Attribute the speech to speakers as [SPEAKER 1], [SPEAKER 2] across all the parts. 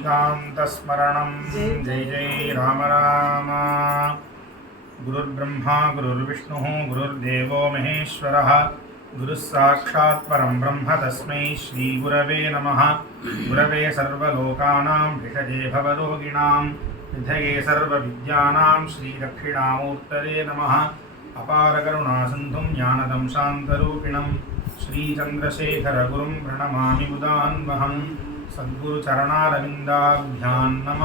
[SPEAKER 1] एकान्तस्मरणं जय। जय राम राम। गुरुर्ब्रह्मा गुरुर्विष्णुः गुरुर्देवो महेश्वरः। गुरुः परं ब्रह्म तस्मै श्रीगुरवे नमः। गुरवे सर्वलोकानां भिषजे भवरोगिणां विधये सर्वविद्यानां श्रीदक्षिणामूर्तये नमः। अपारकरुणासिन्धुं ज्ञानदं शान्तरूपिणं श्रीचन्द्रशेखरगुरुं प्रणमामि मुदान्वहं சத்குருச்சரணாரவிந்தாபியான் நம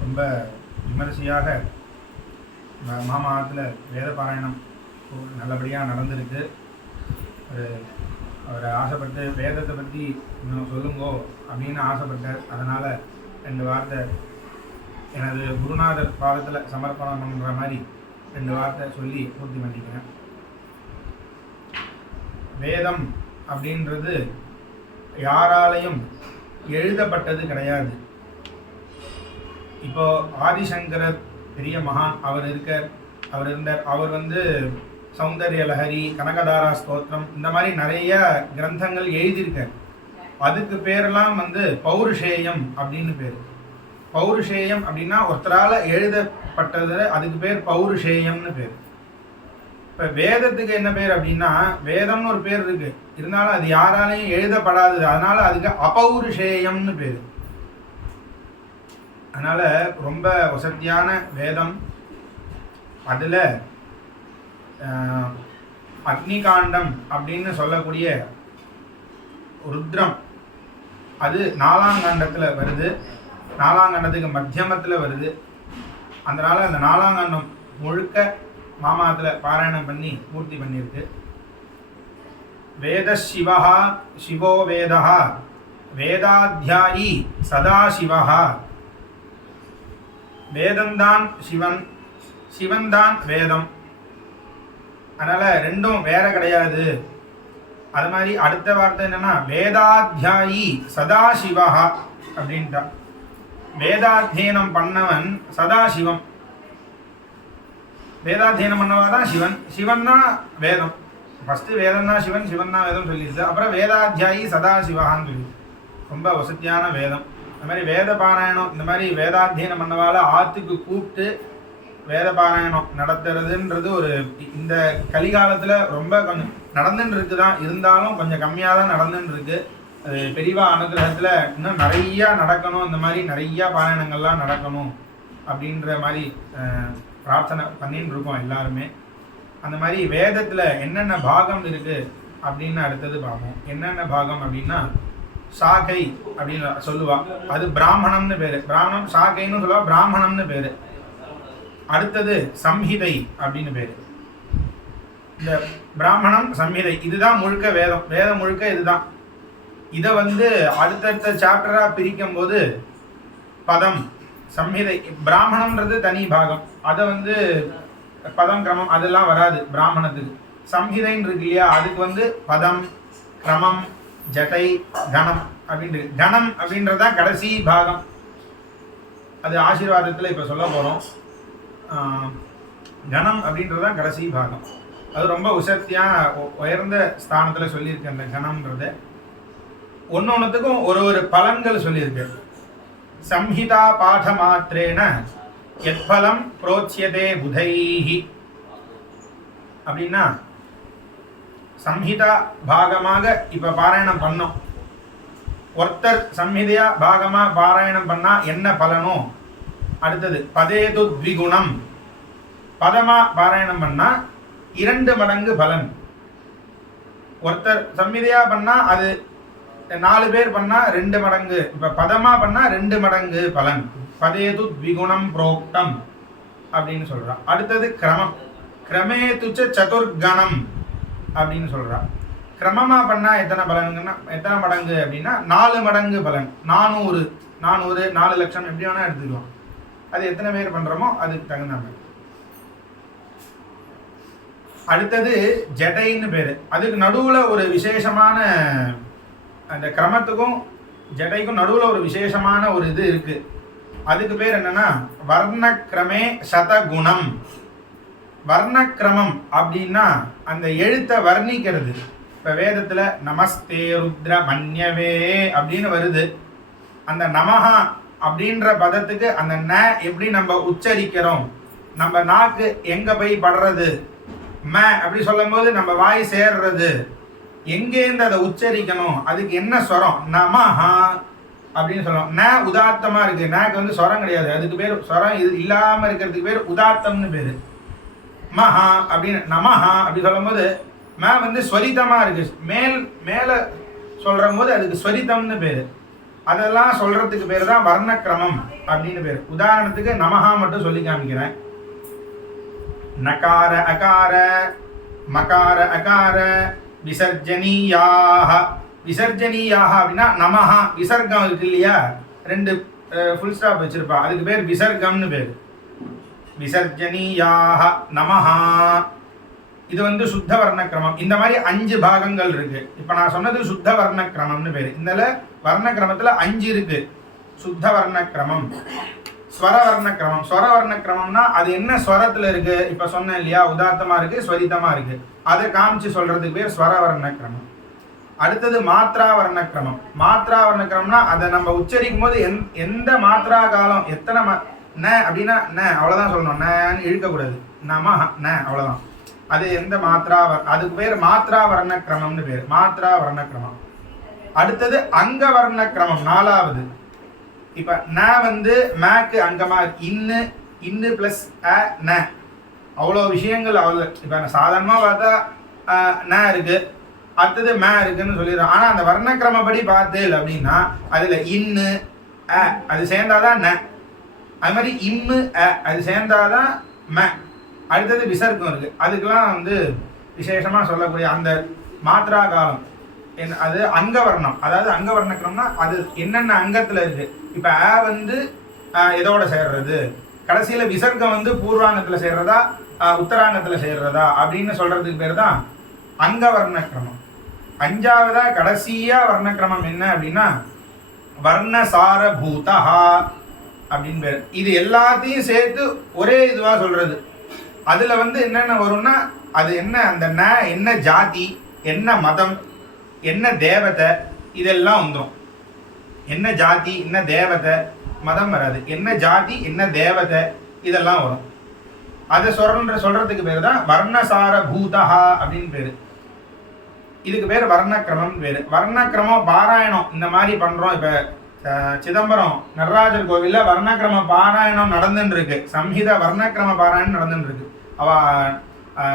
[SPEAKER 1] ரொம்ப விமரிசையாக மாமாத்தில் வேத பாராயணம் நல்லபடியாக நடந்திருக்கு. ஒரு அவர் ஆசைப்பட்டு வேதத்தை பற்றி இன்னும் சொல்லுங்கோ அப்படின்னு ஆசைப்பட்டார். அதனால் ரெண்டு வார்த்தை எனது குருநாதர் பாதத்தில் சமர்ப்பணம் பண்ணுற மாதிரி ரெண்டு வார்த்தை சொல்லி பூர்த்தி பண்ணிக்கிறேன். வேதம் அப்படின்றது யாராலையும் எழுதப்பட்டது கிடையாது. இப்போ ஆதிசங்கரர் பெரிய மகான் அவர் இருக்கார் அவர் இருந்தார். அவர் வந்து சௌந்தர்ய லஹரி கனகதாரா ஸ்தோத்திரம் இந்த மாதிரி நிறைய கிரந்தங்கள் எழுதியிருக்கார். அதுக்கு பேரெல்லாம் வந்து பௌருஷேயம் அப்படின்னு பேர். பௌருஷேயம் அப்படின்னா ஒருத்தரால எழுதப்பட்டது அதுக்கு பேர் பௌருஷேயம்னு பேர். இப்போ வேதத்துக்கு என்ன பேர் அப்படின்னா வேதம்னு ஒரு பேர் இருக்கு. இருந்தாலும் அது யாராலையும் எழுதப்படாது அதனால அதுக்கு அபௌருஷேயம்னு பேர். அதனால ரொம்ப வசதியான வேதம். அதில் அக்னிகாண்டம் அப்படின்னு சொல்லக்கூடிய ருத்ரம். அது நாலாங்காண்டத்தில் வருது. நாலாங்காண்டத்துக்கு மத்தியமத்தில் வருது. அதனால அந்த நாலாங்காண்டம் முழுக்க மாமாத்தில் பாராயணம் பண்ணி பூர்த்தி பண்ணியிருக்கு வேத சிவா சிவோ வேதா வேதாத்தியாயி சதாசிவா வேதந்தான் சிவன் சிவன்தான் வேதம். அதனால் ரெண்டும் வேற கிடையாது. அது மாதிரி அடுத்த வார்த்தை என்னென்னா வேதாத்தியாயி சதாசிவா அப்படின்ட்டா வேதாத்தியனம் பண்ணவன் சதாசிவம் வேதாத்தியனம் பண்ணவா தான் சிவன். சிவன்னா வேதம். ஃபஸ்ட்டு வேதம்னா சிவன் சிவன்னா வேதம் சொல்லிடுது அப்புறம் வேதாத்தியாயி சதா சிவகான்னு சொல்லி ரொம்ப வசதியான வேதம். இந்த மாதிரி வேத பாராயணம் இந்த மாதிரி வேதாத்தியனம் பண்ணவால ஆற்றுக்கு கூப்பிட்டு வேத பாராயணம் நடத்துறதுன்றது ஒரு இந்த கலிகாலத்தில் ரொம்ப கொஞ்சம் நடந்துன்னு இருக்கு தான். இருந்தாலும் கொஞ்சம் கம்மியாக தான் நடந்துன்னு இருக்கு. அது பெரியவா அனுகிரகத்தில் இன்னும் நிறையா நடக்கணும். இந்த மாதிரி நிறையா பாராயணங்கள்லாம் நடக்கணும் அப்படின்ற மாதிரி பிரார்த்தனை பண்ணின்னு இருக்கோம் எல்லாருமே. அந்த மாதிரி வேதத்தில் என்னென்ன பாகம் இருக்கு அப்படின்னு அடுத்தது பார்ப்போம். என்னென்ன பாகம் அப்படின்னா சாகை அப்படின்னு சொல்லுவா. அது பிராமணம்னு பேரு. பிராமணம் சாகைன்னு சொல்லுவா பிராமணம்னு பேரு. அடுத்தது சம்ஹிதை அப்படின்னு பேரு. இந்த பிராமணம் சம்ஹிதை இதுதான் முழுக்க வேதம். வேதம் முழுக்க இதுதான். இதை வந்து அடுத்தடுத்த சாப்டராக பிரிக்கும் போது பதம் சம்ஹிதை பிராமணம்ன்றது தனி பாகம். அதை வந்து பதம் கிரமம் அதெல்லாம் வராது பிராமணத்துக்கு. சம்ஹிதைன்னு இருக்கு இல்லையா? அதுக்கு வந்து பதம் கிரமம் ஜட்டை கணம் அப்படின்றது கணம் அப்படின்றதான் கடைசி பாகம். அது ஆசீர்வாதத்தில் இப்போ சொல்ல போகிறோம் கணம் அப்படின்றதான் கடைசி பாகம். அது ரொம்ப உசத்தியாக உயர்ந்த ஸ்தானத்தில் சொல்லியிருக்கு அந்த கணம்ன்றது. ஒன்று ஒன்றுத்துக்கும் ஒரு ஒரு பலன்கள் சொல்லியிருக்கு. சம்ஹிதா பாட மாத்திரேன எத்பலம் புரோச்சியதே புதைஹி அப்படின்னா சம்ஹிதா பாகமாக இப்போ பாராயணம் பண்ணோம் ஒருத்தர் சம்ஹிதையா பாகமாக பாராயணம் பண்ணால் என்ன பலனோ? அடுத்தது பதேது த்விகுணம். பதமாக பாராயணம் பண்ணால் இரண்டு மடங்கு பலன். ஒருத்தர் சம்ஹிதையா பண்ணால் அது நாலு பேர் பண்ணா ரெண்டு மடங்கு. இப்ப பதமா பண்ணா ரெண்டு மடங்கு பலன். பதேது த்விகுணம் புரோக்தம் அப்படின்னு சொல்றான் அடுத்தது கிரமம். கிரமே துச்ச சதுர்கணம் அப்படின்னு சொல்றான் கிரமமா பண்ணா எத்தனை பலனுங்கன்னா எத்தனை மடங்கு அப்படின்னா நாலு மடங்கு பலன். நானூறு. நானூறு நாலு லட்சம் எப்படி வேணா எடுத்துக்கலாம். அது எத்தனை பேர் பண்றோமோ அதுக்கு தகுந்த மாதிரி. அடுத்தது ஜடைன்னு பேரு. அதுக்கு நடுவுல ஒரு விசேஷமான அந்த கிரமத்துக்கும் ஜடைக்கும் நடுவில் ஒரு விசேஷமான ஒரு இது இருக்கு. அதுக்கு பேர் என்னன்னா வர்ணக்கிரமே சதகுணம். வர்ணக்கிரமம் அப்படின்னா அந்த எழுத்தை வர்ணிக்கிறது. இப்போ வேதத்தில் நமஸ்தே ருத்ர மன்யவே அப்படின்னு வருது. அந்த நமஹா அப்படின்ற பதத்துக்கு அந்த ந எப்படி நம்ம உச்சரிக்கிறோம்? நம்ம நாக்கு எங்கே போய் படுறது? ம அப்படி சொல்லும்போது நம்ம வாய் சேர்றது. எங்கேருந்து அதை உச்சரிக்கணும்? அதுக்கு என்ன ஸ்வரம் நமஹா அப்படின்னு சொல்லுவோம் ந உதாத்தமா இருக்கு. நாக்கு வந்து ஸ்வரம் கிடையாது. அதுக்கு பேர் ஸ்வரம் இது இல்லாம இருக்கிறதுக்கு பேர் உதாத்தம்னு பேரு. மஹா அப்படின்னு நமஹா அப்படி சொல்லும் போது ம வந்து ஸ்வரிதமா இருக்கு. மேல் மேல சொல்ற போது அதுக்கு ஸ்வரிதம்னு பேரு. அதெல்லாம் சொல்றதுக்கு பேர் தான் வர்ணக்கிரமம் அப்படின்னு பேர். உதாரணத்துக்கு நமஹா மட்டும் சொல்லி காமிக்கிறேன். நகார அகார மகார அகார விசர்ஜனீயாக விசர்ஜனீயாக அப்படின்னா நமஹா விசர்க்கம் இருக்கு இல்லையா? ரெண்டு ஃபுல் ஸ்டாப் வச்சிருப்பா. அதுக்கு பேர் விசர்க்கம்னு பேர். விசர்ஜனீயாக நமஹா. இது வந்து சுத்த வர்ணக்கிரமம். இந்த மாதிரி அஞ்சு பாகங்கள் இருக்கு. இப்போ நான் சொன்னது சுத்த வர்ணக்கிரமம்னு பேர். இந்த வர்ணக்கிரமத்தில் அஞ்சு இருக்கு. சுத்த வர்ணக்கிரமம். ஸ்வரவர்ண கிரமம். ஸ்வரவர்ண கிரமம்னா அது என்ன ஸ்வரத்தில் இருக்கு? இப்போ சொன்னேன் இல்லையா? உதார்த்தமாக இருக்கு ஸ்வரிதமா இருக்கு. அதை காமிச்சு சொல்றதுக்கு பேர் ஸ்வரவர்ண கிரமம். அடுத்தது மாத்ரா வர்ணக்கிரமம் மாத்ரா வர்ணக்கிரமம்னா அதை நம்ம உச்சரிக்கும் போது எந் எந்த மாத்ரா காலம் எத்தனை ம ந அப்படின்னா ந அவ்வளோதான் சொல்லணும். நன்னு இழுக்கக்கூடாது. நம ந அவ்வளோதான் அது எந்த மாத்ரா வர் அதுக்கு பேர் மாத்ரா வர்ண கிரமம்னு பேர். மாத்ரா வர்ண கிரமம். அடுத்தது அங்க வர்ணக்கிரமம் நாலாவது. இப்போ ந வந்து மேக்கு அங்கமா இன்னு இன்னு ப்ளஸ் அ ந அவ்வளோ விஷயங்கள் அவ்வளோ இப்போ நான் சாதாரணமாக பார்த்தா ந இருக்கு. அடுத்தது மே இருக்குன்னு சொல்லிடுறோம். ஆனால் அந்த வர்ணக்கிரமப்படி பார்த்தேல் அப்படின்னா அதில் இன்னு அ அது சேர்ந்தாதான் ந அது மாதிரி இம்மு அ அது சேர்ந்தாதான் ம அடுத்தது விசர்க்கம் இருக்கு. அதுக்கெல்லாம் வந்து விசேஷமாக சொல்லக்கூடிய அந்த மாத்ரா காலம். என்ன அது அங்கவர்ணம் அதாவது அங்கவர்ணக்கிரம்னா அது என்னென்ன அங்கத்தில் இருக்குது இப்போ அ வந்து எதோட சேர்றது? கடைசியில் விசர்க்கம் வந்து பூர்வாங்கத்தில் சேர்றதா உத்தராங்கத்தில் சேர்றதா? அப்படின்னு சொல்கிறதுக்கு பேர் தான் அங்கவர்ணக்கிரமம் அஞ்சாவதா கடைசியாக வர்ணக்கிரமம் என்ன அப்படின்னா வர்ணசாரபூதா அப்படின்னு பேர். இது எல்லாத்தையும் சேர்த்து ஒரே இதுவாக சொல்கிறது அதில் வந்து என்னென்ன வரும்னா அது என்ன அந்த ந என்ன ஜாதி என்ன மதம் என்ன தேவதை இதெல்லாம் வந்துடும் என்ன ஜாதி என்ன தேவதை மதம் வராது. என்ன ஜாதி என்ன தேவதை இதெல்லாம் வரும். அதை சொல்ற சொல்றதுக்கு பேர் தான் வர்ணசார பூதா அப்படின்னு பேர். இதுக்கு பேர் வர்ணக்கிரமம் பேர். வர்ணக்கிரமம் பாராயணம். இந்த மாதிரி பண்றோம். இப்ப சிதம்பரம் நடராஜர் கோவிலில் வர்ணக்கிரம பாராயணம் நடந்துன்னு இருக்கு. சம்ஹித வர்ணக்கிரம பாராயணம் நடந்துட்டு இருக்கு. அவ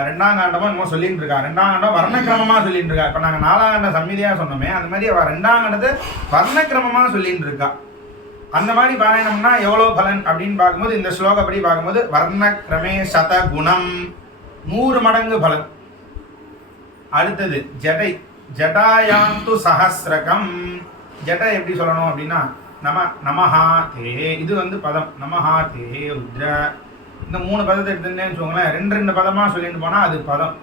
[SPEAKER 1] ரெண்டாம் காண்டமும் என்னமோ சொல்லிட்டு இருக்கா ரெண்டாம் காண்டம் வர்ணக்கிரமமா சொல்லிட்டு இருக்கா இப்போ நாங்கள் நாலாம் காண்டம் சம்மிதியா சொன்னோமே அந்த மாதிரி அவள் ரெண்டாம் காண்டத்தை வர்ணக்கிரமமா சொல்லிட்டு இருக்கா அந்த மாதிரி பாராயணம்னா எவ்வளோ பலன் அப்படின்னு பார்க்கும்போது இந்த ஸ்லோகப்படி பார்க்கும்போது வர்ணக்கிரமே சத குணம் நூறு மடங்கு பலன். அடுத்தது ஜடை. ஜடாயாந்து சஹஸ்ரகம் ஜடை எப்படி சொல்லணும் அப்படின்னா நம நமஹா தே இது வந்து பதம். நமஹா தே ருத்ர. இந்த மூணு பதத்தை எடுத்துட்டேன்னு வச்சுக்கோங்களேன். ரெண்டு ரெண்டு பதமாக சொல்லிட்டு போனால் அது பதம்.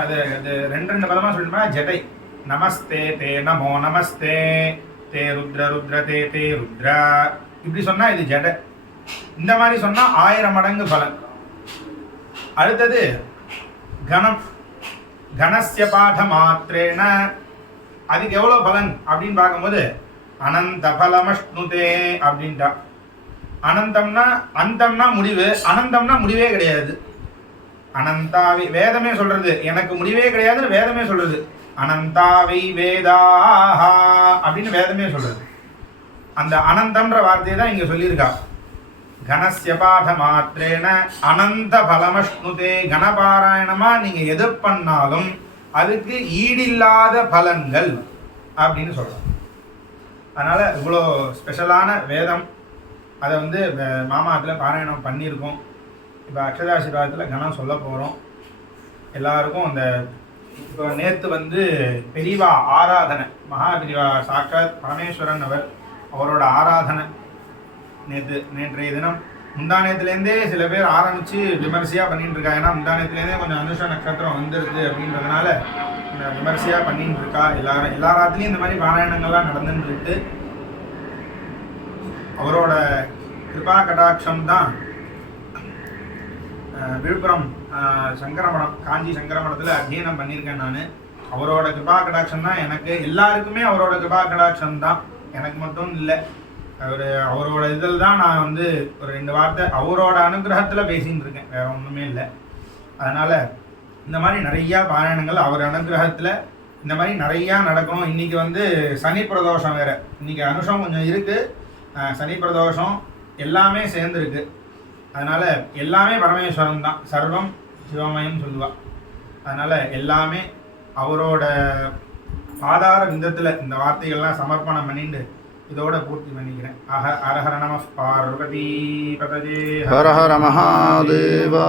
[SPEAKER 1] அது அது ரெண்டு ரெண்டு பதமாக சொல்லிட்டு போனால் ஜடை. நமஸ்தே தே நமோ நமஸ்தே தே ருத்ர ருத்ர தே தே ருத்ர. இப்படி சொன்னால் இது ஜடை. இந்த மாதிரி சொன்னால் ஆயிரம் மடங்கு பலன். அடுத்தது கணம். கணசிய பாட மாத்திரேன அதுக்கு எவ்வளோ பலன் அப்படின்னு பார்க்கும்போது அனந்த பலமஷ்ணுதே அப்படின்ட்டா. அனந்தம்னா அந்தம்னா முடிவு அனந்தம்னா முடிவே கிடையாது. அனந்தாவி வேதமே சொல்றது எனக்கு முடிவே கிடையாதுன்னு வேதமே சொல்றது. அனந்தாவை வேதாஹா அப்படின்னு வேதமே சொல்றது. அந்த அனந்தம்ன்ற வார்த்தையை தான் இங்க சொல்லியிருக்கா. கணசிய பாத மாத்திரேன அனந்த பலமஷ்ணுதே கணபாராயணமா நீங்க எது பண்ணாலும் அதுக்கு ஈடில்லாத பலன்கள் அப்படின்னு சொல்றோம். அதனால இவ்வளோ ஸ்பெஷலான வேதம் அதை வந்து வே- மாமாத்தில் பாராயணம் பண்ணியிருக்கோம். இப்போ அக்ஷராசிர்வாதத்தில் கணம் சொல்ல போகிறோம் எல்லாருக்கும் அந்த இப்போ நேற்று வந்து பெரிவா ஆராதனை மகா பெரியவா சாட்சாத் பரமேஸ்வரன் அவர் அவரோட ஆராதனை நேற்று நேற்றைய தினம். முந்தானயத்துலேருந்தே சில பேர் ஆரம்பித்து விமர்சையாக பண்ணிட்டு இருக்கா. ஏன்னா முந்தானயத்துலேருந்தே கொஞ்சம் அனுஷ நட்சத்திரம் வந்துடுது அப்படின்றதுனால இந்த விமர்சையாக பண்ணிட்டு இருக்கா. எல்லாரும் எல்லா ராத்திலையும் இந்த மாதிரி பாராயணங்கள்லாம் நடந்துட்டு அவரோட கிருபா கடாட்சம் தான் விழுப்புரம் சங்கரமடம் காஞ்சி சங்கரமடத்தில் அத்தியனம் பண்ணியிருக்கேன் நான். அவரோட கிருபா கடாட்சம் தான் எனக்கு. எல்லாருக்குமே அவரோட கிருபா கடாட்சம் தான். எனக்கு மட்டும் இல்லை. அவர் அவரோட இதில் தான் நான் வந்து ஒரு ரெண்டு வார்த்தை அவரோட அனுகிரகத்தில் பேசின்னு இருக்கேன். வேற ஒன்றுமே இல்லை. அதனால் இந்த மாதிரி நிறையா பாராயணங்கள் அவர் அனுகிரகத்தில் இந்த மாதிரி நிறையா நடக்கும் இன்றைக்கி வந்து சனி பிரதோஷம் வேறு. இன்றைக்கி அனுஷம் கொஞ்சம் இருக்குது சனி பிரதோஷம் எல்லாமே சேர்ந்துருக்கு. அதனால் எல்லாமே பரமேஸ்வரன் தான். சர்வம் சிவமயம் சொல்லுவா. அதனால் எல்லாமே அவரோட ஆதார விந்தத்தில் இந்த வார்த்தைகள்லாம் சமர்ப்பணம் பண்ணிட்டு இதோட பூர்த்தி பண்ணிக்கிறேன். அஹ அரஹர நம பார்வதி பதஜே.
[SPEAKER 2] ஹர ஹர மகாதேவா.